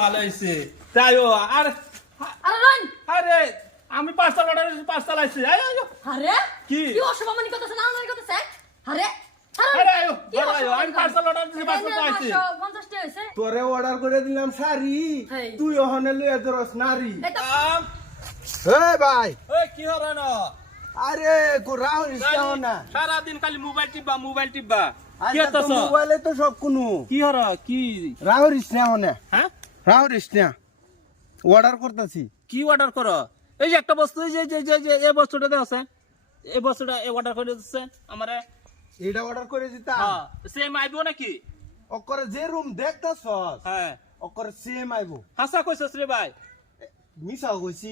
ভালো হয়েছে তাই ও আর আরে রন আরে আমি পাঁচটা অর্ডার পাঁচটা লাইছি। আয় আয় আরে? কি? না আরে? আরে আয়ো, আয়ো, আমি তোরে অর্ডার করে দিলাম শাড়ি। তুই ওখানে লইয়া ধরস নারী। এই ভাই। ওই কি হলো না আরে রাহুল না? সারাদিন খালি মোবাইল টিপবা মোবাইল টিপবা। কি তো মোবাইলে তো সব কোনো। কি হলো কি? রাহুল না না। হ্যাঁ? রাহুল না অর্ডার করতেছি। কি অর্ডার করো? এই যে একটা বস্তু এই যে যে যে যে এই বস্তুটা দেওয়া এই বস্তুটা এই অর্ডার করে দিচ্ছে আমারে। এটা অর্ডার করে দিতাম হ্যাঁ সেম আইবো নাকি? অকরে যে রুম দেখতাছ হ্যাঁ। অকরে সেম আইবো। হাসা কইছস রে ভাই। মিশাও কইছি।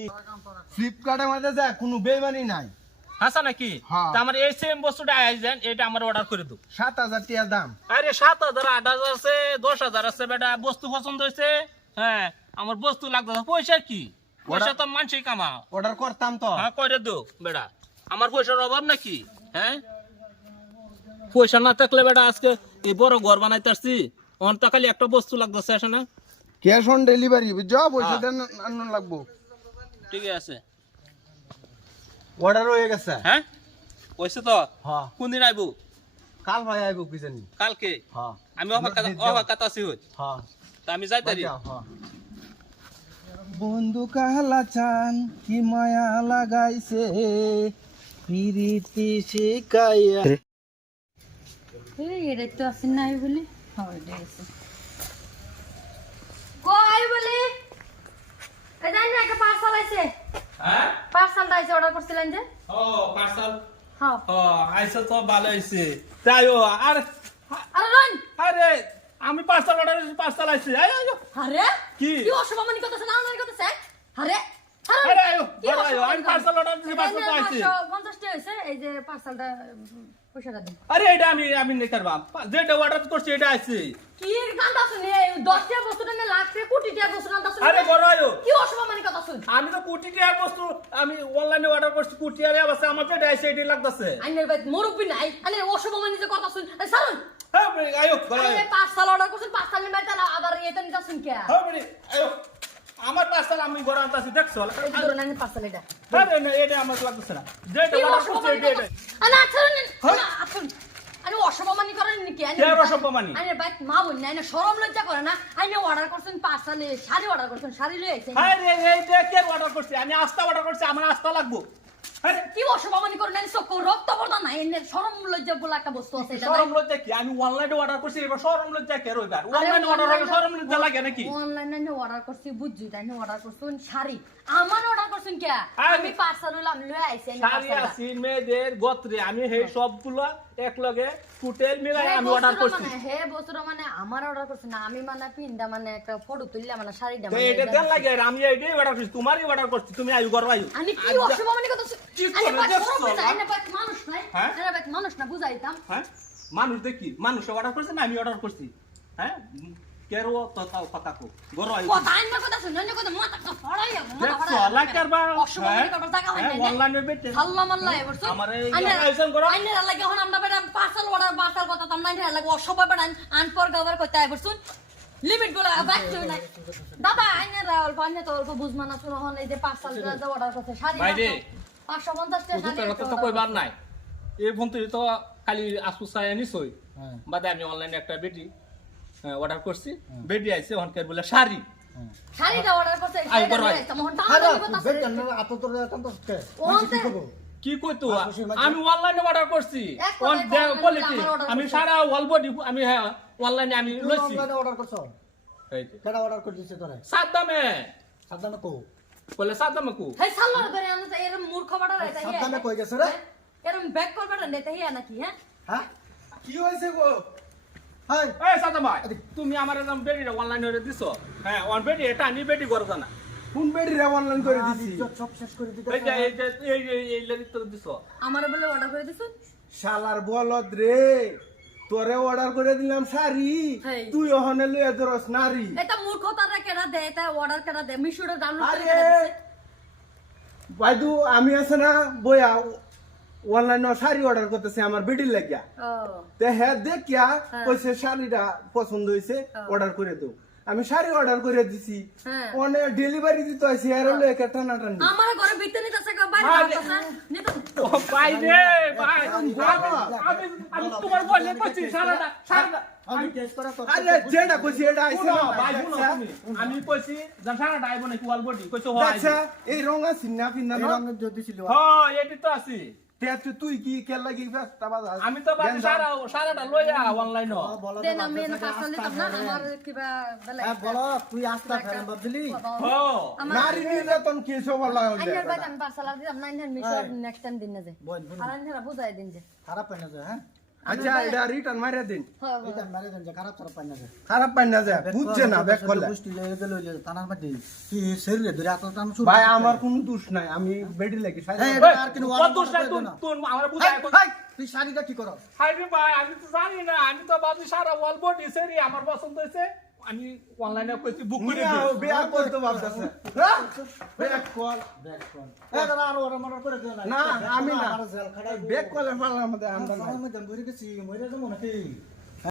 ফ্লিপকার্টের মধ্যে যা কোনো বেমানি নাই। হাসা নাকি? হ্যাঁ। তা আমার এই সেম বস্তুটা আইছেন এটা আমার অর্ডার করে দাও সাত হাজার টিয়া দাম। আরে সাত হাজার আট হাজার আছে দশ হাজার আছে বেটা বস্তু পছন্দ হয়েছে হ্যাঁ আমার বস্তু লাগতো পয়সা কি? পয়সা তো মানুষই কামা অর্ডার করতাম তো। হ্যাঁ করে দো বেটা আমার পয়সার অভাব নাকি? হ্যাঁ? পয়সা না থাকলে বেটা আজকে এই বড় ঘর বানাইতে আসছি। অন্ত খালি একটা বস্তু লাগতেছে আসে না? ক্যাশ অন ডেলিভারি বুঝছ? পয়সাটা আনন লাগবো। ঠিক আছে। অর্ডার হয়ে গেছে। হ্যাঁ? পয়সা তো? হ্যাঁ। কোন দিন আইবো? কাল ভাই আইবো কি জানি। কালকে? হ্যাঁ। আমি অবাকাত আছি হ্যাঁ। তা আমি যাইতারি। বন্ধু কাহলা চান কি মায়া লাগাইছে? পিরিতি শিকাইয়া এটা তো আসেন নাই বলে? হ্যাঁ আছে। কই বলে? এই জানি না একটা পার্সেল আছে হ্যাঁ? পার্সেলটা আছে অর্ডার করছিলেন যে? ও পার্সেল হ্যাঁ। তো ভালো আরে আমি পার্সেল আইছি আয় আয় আরে? কি? কি কথা না আমানি কথা আরে আরে আয়ো, বড় আয়ো, আমি অসম্মানি parcel দিছি, এই তো আইছে। 550 টাকা হয়েছে, এই যে পার্সেলটা পয়সাটা দিন আরে এটা আমি আমি নেই করবা যেটা অর্ডার করছি এটা আইছি কি গান্দা শুনি এই দশ টাকা বস্তুটা নিয়ে লাখ টাকা কোটি টাকা বস্তু গান্দা শুনি আরে বড় আয়ো কি অসমানি কথা শুন আমি তো কোটি টাকার বস্তু আমি অনলাইনে অর্ডার করছি কোটি আর আছে আমার যেটা আইছে এটাই লাগতেছে আইনের মুরব্বি নাই আইনের অসমানি যে কথা শুন আরে হ্যাঁ আয়ো আরে পার্সেল অর্ডার করছেন পার্সেল নিয়ে আবার এটা নিতে শুন কে হ্যাঁ আয়ো আমার পার্সেল আমি ঘরে আনতাছি দেখছ? এটা। আরে না এটা আমার লাগতেছে না। যেটা কি অর্ডার করছি অসমানি এটা কথা এটা আরে? আরে অসমানি করেন নাকি? কে আর? আইনের মা বোন না শরম লজ্জা করে না? আইনে অর্ডার করছেন পার্সেল শাড়ি অর্ডার করছেন শাড়ি লয়ে আইছেন এই যে কে অর্ডার করছে? আমি আস্তা অর্ডার করছি আমার আস্তা লাগবো। কি অসমানি করেন আইনে চোখ রক্ত নাই এনে শরম লজ্জা বলে একটা বস্তু আছে এটা শরম লজ্জা কি? আমি অনলাইনে অর্ডার করছি এবার শরম লজ্জা কে রইবার? অনলাইনে অর্ডার হলে শরম লজ্জা লাগে নাকি? অনলাইনে অর্ডার করছি বুঝছি তাই অর্ডার করছেন শাড়ি। আমার অর্ডার করছেন কে? আমি- আমি পার্সেল হইলাম আমি লয়ে আইছি আমি শাড়ি আছে মেয়েদের গোত্রে আমি সেই সবগুলো এক লগে টুটেল মিলাই আমি অর্ডার করছি। মানে হে বস্তুটা মানে আমার অর্ডার করছি না আমি মানে পিনটা মানে একটা ফটো তুললে মানে শাড়িটা মানে এটা দেন লাগে আমি এইটাই অর্ডার করছি তোমারই অর্ডার করছি তুমি আইও ঘর আইও আমি কি আচ্ছা। অসমানি কথা কি আরে করে? আইনে মানুষ নাই হ্যাঁ? মানুষ না বুঝাইতাম। হ্যাঁ? মানুষ দেখি মানুষ অর্ডার করছে না আমি অর্ডার করছি। হ্যাঁ? কেরো তো কথা কো ঘর আইও। কথা আইনের কথা শুন কথা মাথা কা ফড়াই মাথা ফড়াই লাইকার বার অসমানি কথা টাকা হয়? না অনলাইনে বেটে। আল্লাহ মাল্লাহ এবার আমার এই আইনের- আয়োজন করো। লাগে এখন আমরা বেটা পার্সেল অর্ডার পার্সেল কথা তো আমরা আইনের লাগে অসবাই বেটা আনপর গাবার কইতে আইবার লিমিট বলে বাইক চই নাই। দাদা আইনের অল্প আইনে তো অল্প বুঝমা না শুন এখন এই যে পার্সেল যে অর্ডার করতে শাড়ি তো কইবার নাই। এই ফোন তুই তো খালি হ্যাঁ। বাদে আমি অনলাইনে একটা বেটি অর্ডার করছি। বেটি আইছে ওখানকার বলে শাড়ি। শাড়িটা অর্ডার কি? কইতো? আমি অনলাইনে অর্ডার করছি। অন কোয়ালিটি আমি। সারা বডি আমি হ্যাঁ অনলাইনে আমি লইছি। অর্ডার করছ? কেডা অর্ডার করে দিছে তোরে? সাত দামে কো বলে সাত দামে কু হেই সাল্লার করে আনতে এরম মূর্খ বাটা রাইতা সাবধানে কই গেছে রে এরম ব্যাক করবে না নেতে হিয়া নাকি হ্যাঁ হ্যাঁ কি হয়েছে গো হাই এই সাত ভাই তুমি আমার একদম বেটি অনলাইনে দিছো হ্যাঁ অন বেটি এটা আমি বেটি করব না কোন বেড়ি অনলাইন করে দিছি সব শেষ করে দিতে এই যে এই যে এই এই তো দিছো আমার বলে অর্ডার করে দিছুন শালার বলদ রে তোরে অর্ডার করে দিলাম শাড়ি তুই ওখানে লইয়া ধরস নারী। এটা মূর্খতাটা কেনা দে এটা অর্ডার কেনা দে মিশুরে ডাউনলোড করে বাইদু আমি আছে না বয়া অনলাইনে শাড়ি অর্ডার করতেছে আমার বেডির লাগিয়া। ও। তে হ্যাঁ দেখিয়া হ্যাঁ। কইছে শাড়িটা পছন্দ হয়েছে হ্যাঁ। অর্ডার করে দাও আমি শাড়ি অর্ডার করে দিছি। হ্যাঁ। অনেক ডেলিভারি দিতে আছে আর হলো একটা টানা টানি আমার ঘরে যাইতেছে নিতে ও ভাই রে ভাই। আমি আমি তোমার বলে করছি সারাটা সারাটা আমি টেস্ট করা তো আরে যেটা কইছি এটা আইছে না ভাই শুনো। আমি কইছি যে সারাটা আইব নাকি ওয়াল বডি কইছো হয়। দেখছা এই রং আছে না রঙের যদি ছিল। হ্যাঁ এটি তো আছে। তে তুই কি কেন লাগি আমি তো বাকি সারা সারাটা লইয়া অনলাইন বলো দেন আমি এনে পার্সেল দিতাম না আমার কিবা বেলা হ্যাঁ বলো তুই আস্তা ফেরান বদলি হো নারী নির্যাতন কি সব বলা হল আমি আমি পার্সেল দিতাম না আইনার মিশর নেক্সট টাইম দিন না যায় আর আইনারা বুঝাই দিন যে। খারাপ হয়ে না যায় হ্যাঁ? আচ্ছা এটা রিটার্ন মারিয়া দিন। হ্যাঁ এটা মারে দেন যে খারাপ খারাপ পাই না যে। খারাপ পাই না যায় বুঝছে না ব্যাক করলে। গোষ্ঠী লইলে গেল লইলে তানার মধ্যে কি শরীরে ধরে আতল টান শুরু ভাই আমার কোনো দোষ নাই আমি বেডি লাগি এই, আর কিন্তু কত দোষ নাই তুই তুই আমার বুঝাই হাই, হাই, তুই শাড়িটা কি করস? হাই রে ভাই আমি তো জানি না আমি তো ভাবছি সারা ওয়াল বডি সেরি আমার পছন্দ হয়েছে। আমি অনলাইনে কইছি বুক করে দিই বিয়া করতে ভাবতেছে। ব্যাক কল ব্যাক কল এই দাদা আর ওরা মনে করে দিও না। না আমি না। আর জেল ব্যাক কলে ফালা আমাদের আমরা আমার মধ্যে মরে গেছি মরে যাব নাকি?